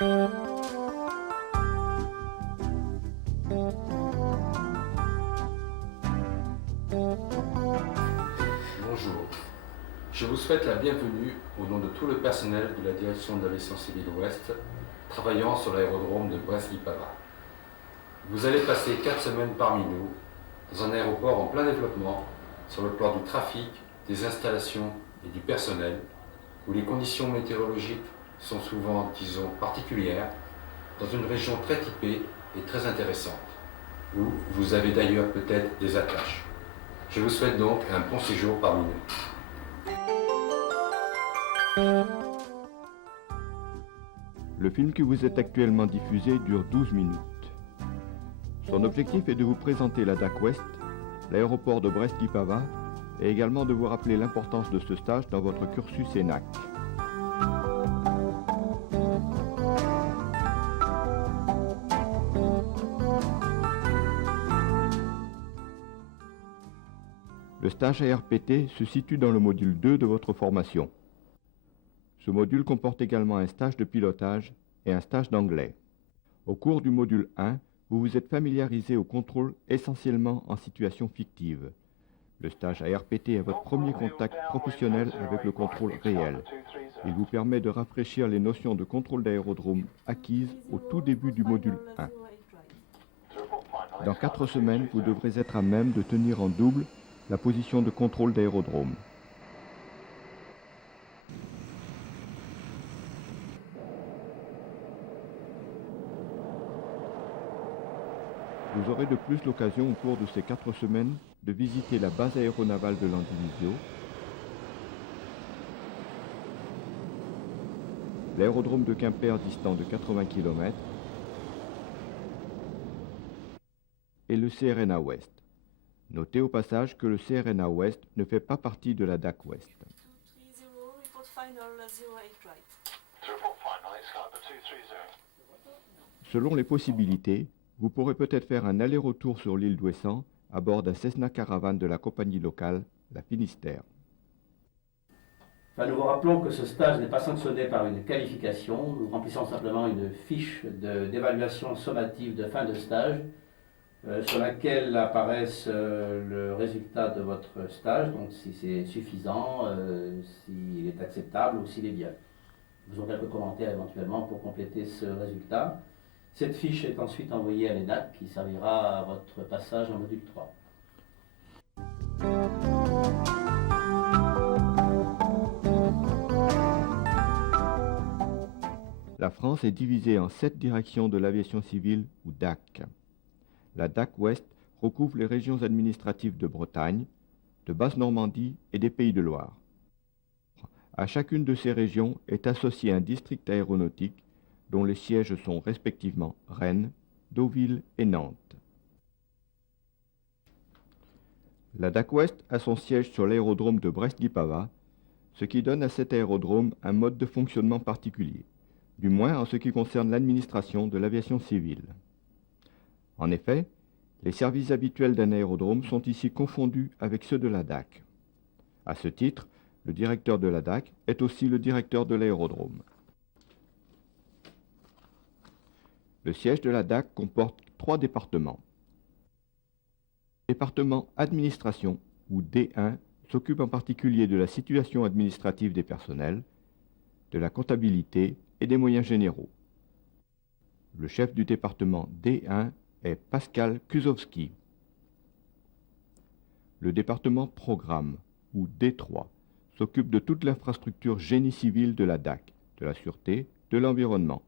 Bonjour, je vous souhaite la bienvenue au nom de tout le personnel de la Direction de l'aviation civile Ouest travaillant sur l'aérodrome de Brest-Lipava. Vous allez passer 4 semaines parmi nous, dans un aéroport en plein développement, sur le plan du trafic, des installations et du personnel, où les conditions météorologiques sont souvent, disons, particulières, dans une région très typée et très intéressante, où vous avez d'ailleurs peut-être des attaches. Je vous souhaite donc un bon séjour parmi nous. Le film qui vous est actuellement diffusé dure 12 minutes. Son objectif est de vous présenter la DAC Ouest, l'aéroport de Brest-Lipava, et également de vous rappeler l'importance de ce stage dans votre cursus ENAC. Le stage ARPT se situe dans le module 2 de votre formation. Ce module comporte également un stage de pilotage et un stage d'anglais. Au cours du module 1, vous vous êtes familiarisé au contrôle essentiellement en situation fictive. Le stage ARPT est votre premier contact professionnel avec le contrôle réel. Il vous permet de rafraîchir les notions de contrôle d'aérodrome acquises au tout début du module 1. Dans 4 semaines, vous devrez être à même de tenir en double la position de contrôle d'aérodrome. Vous aurez de plus l'occasion au cours de ces 4 semaines de visiter la base aéronavale de Landivisiau, l'aérodrome de Quimper distant de 80 km et le CRNA Ouest. Notez au passage que le CRNA Ouest ne fait pas partie de la DAC Ouest. Selon les possibilités, vous pourrez peut-être faire un aller-retour sur l'île d'Ouessant à bord d'un Cessna Caravan de la compagnie locale, la Finistère. Enfin, nous vous rappelons que ce stage n'est pas sanctionné par une qualification. Nous remplissons simplement une fiche d'évaluation sommative de fin de stage sur laquelle apparaissent le résultat de votre stage, donc si c'est suffisant, s'il est acceptable ou s'il est bien. Nous avons quelques commentaires éventuellement pour compléter ce résultat. Cette fiche est ensuite envoyée à l'ENAC qui servira à votre passage en module 3. La France est divisée en 7 directions de l'aviation civile ou DAC. La DAC Ouest recouvre les régions administratives de Bretagne, de Basse-Normandie et des Pays de Loire. À chacune de ces régions est associé un district aéronautique dont les sièges sont respectivement Rennes, Deauville et Nantes. La DAC Ouest a son siège sur l'aérodrome de Brest-Lipava, ce qui donne à cet aérodrome un mode de fonctionnement particulier, du moins en ce qui concerne l'administration de l'aviation civile. En effet, les services habituels d'un aérodrome sont ici confondus avec ceux de la DAC. À ce titre, le directeur de la DAC est aussi le directeur de l'aérodrome. Le siège de la DAC comporte 3 départements. Le département administration, ou D1, s'occupe en particulier de la situation administrative des personnels, de la comptabilité et des moyens généraux. Le chef du département D1 est Pascal Kusowski. Le département programme, ou D3, s'occupe de toute l'infrastructure génie civil de la DAC, de la sûreté, de l'environnement.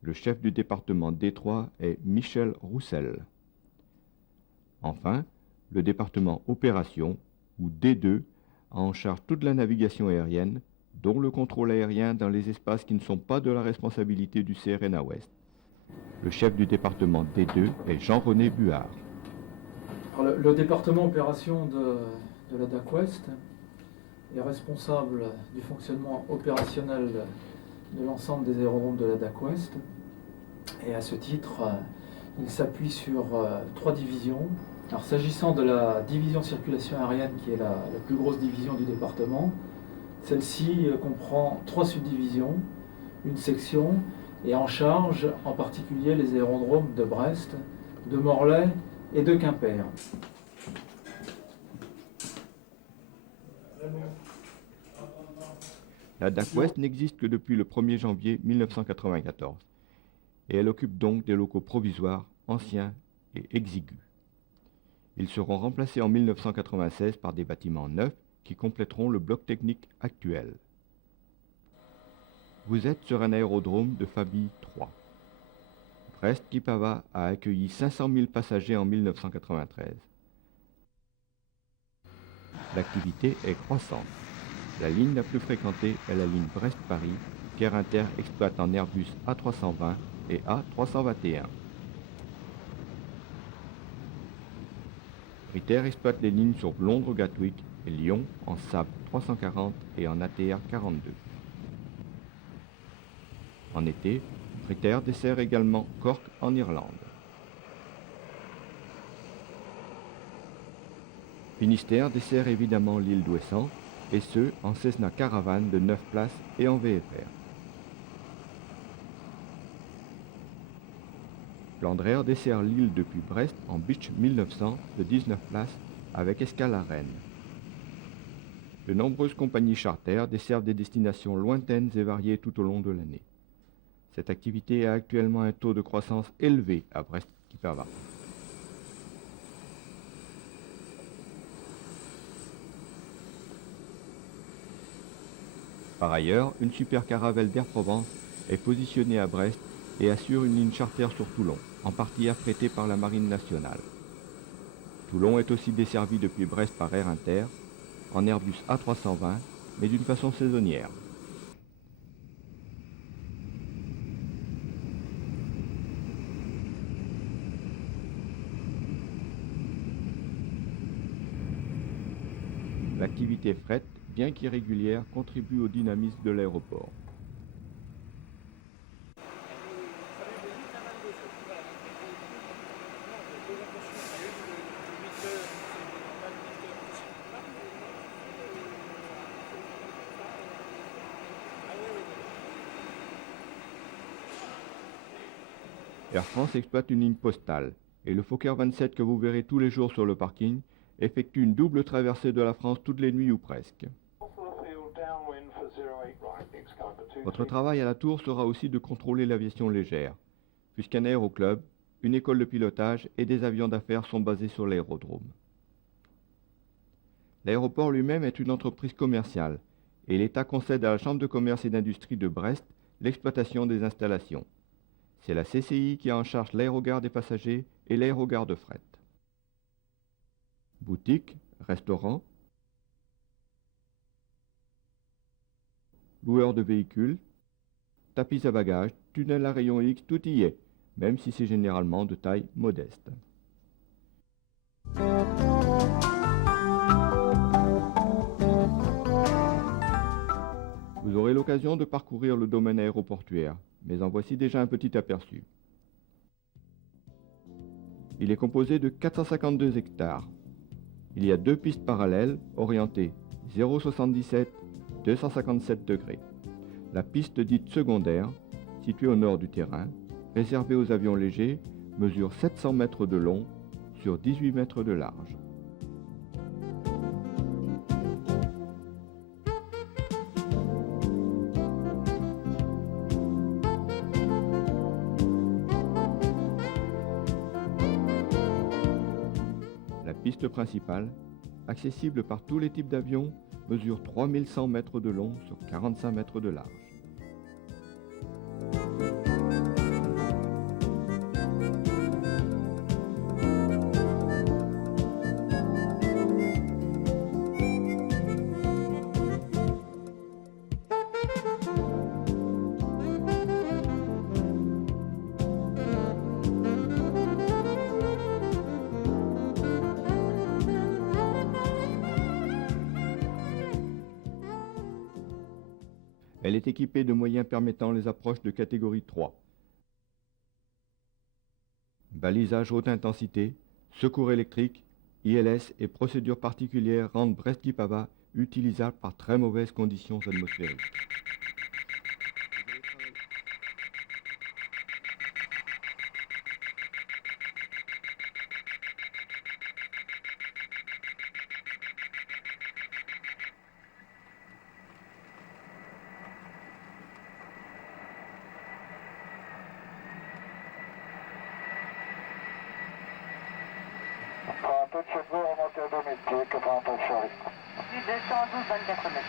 Le chef du département D3 est Michel Roussel. Enfin, le département opération, ou D2, a en charge toute la navigation aérienne, dont le contrôle aérien dans les espaces qui ne sont pas de la responsabilité du CRNA Ouest. Le chef du département D2 est Jean-René Buard. Alors, le département opération de la DAC Ouest est responsable du fonctionnement opérationnel de l'ensemble des aérodromes de la DAC Ouest. Et à ce titre, il s'appuie sur 3 divisions. Alors, s'agissant de la division circulation aérienne, qui est la plus grosse division du département, celle-ci comprend 3 subdivisions, une section et en charge en particulier les aérodromes de Brest, de Morlaix et de Quimper. La DAC Ouest n'existe que depuis le 1er janvier 1994 et elle occupe donc des locaux provisoires, anciens et exigus. Ils seront remplacés en 1996 par des bâtiments neufs qui compléteront le bloc technique actuel. Vous êtes sur un aérodrome de famille 3. Brest-Kipava a accueilli 500 000 passagers en 1993. L'activité est croissante. La ligne la plus fréquentée est la ligne Brest-Paris, qu'Air Inter exploite en Airbus A320 et A321. Britair exploite les lignes sur Londres-Gatwick et Lyon en SAP 340 et en ATR 42. En été, Britair dessert également Cork en Irlande. Finistère dessert évidemment l'île d'Ouessant, et ce, en Cessna Caravan de 9 places et en VFR. Flandre dessert l'île depuis Brest en Beech 1900 de 19 places avec escale à Rennes. De nombreuses compagnies charter desservent des destinations lointaines et variées tout au long de l'année. Cette activité a actuellement un taux de croissance élevé à Brest-Kipava. Par ailleurs, une super caravelle d'Air Provence est positionnée à Brest et assure une ligne charter sur Toulon, en partie affrétée par la Marine nationale. Toulon est aussi desservi depuis Brest par Air Inter, en Airbus A320, mais d'une façon saisonnière. L'activité fret, bien qu'irrégulière, contribue au dynamisme de l'aéroport. Air France exploite une ligne postale, et le Fokker 27 que vous verrez tous les jours sur le parking effectue une double traversée de la France toutes les nuits ou presque. Votre travail à la tour sera aussi de contrôler l'aviation légère, puisqu'un aéroclub, une école de pilotage et des avions d'affaires sont basés sur l'aérodrome. L'aéroport lui-même est une entreprise commerciale, et l'État concède à la Chambre de commerce et d'industrie de Brest l'exploitation des installations. C'est la CCI qui a en charge l'aérogare des passagers et l'aérogare de fret. Boutique, restaurant, loueur de véhicules, tapis à bagages, tunnel à rayon X, tout y est, même si c'est généralement de taille modeste. Vous aurez l'occasion de parcourir le domaine aéroportuaire, mais en voici déjà un petit aperçu. Il est composé de 452 hectares. Il y a 2 pistes parallèles orientées 0,77, 257 degrés. La piste dite secondaire, située au nord du terrain, réservée aux avions légers, mesure 700 mètres de long sur 18 mètres de large. La piste principale, accessible par tous les types d'avions, mesure 3100 mètres de long sur 45 mètres de large. Elle est équipée de moyens permettant les approches de catégorie 3. Balisage haute intensité, secours électrique, ILS et procédures particulières rendent Brest-Kipava utilisable par très mauvaises conditions atmosphériques. tout de suite, vous remontez au domestique, 39 Charlie. Plus 212, 24 mètres.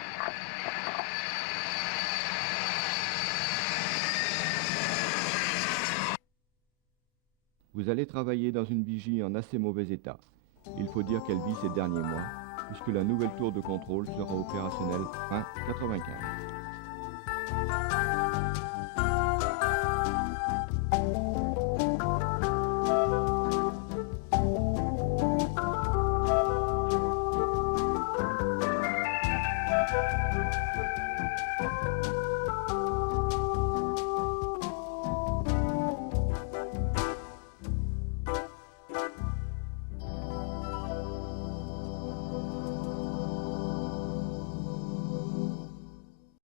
Vous allez travailler dans une vigie en assez mauvais état. Il faut dire qu'elle vit ces derniers mois, puisque la nouvelle tour de contrôle sera opérationnelle fin 95.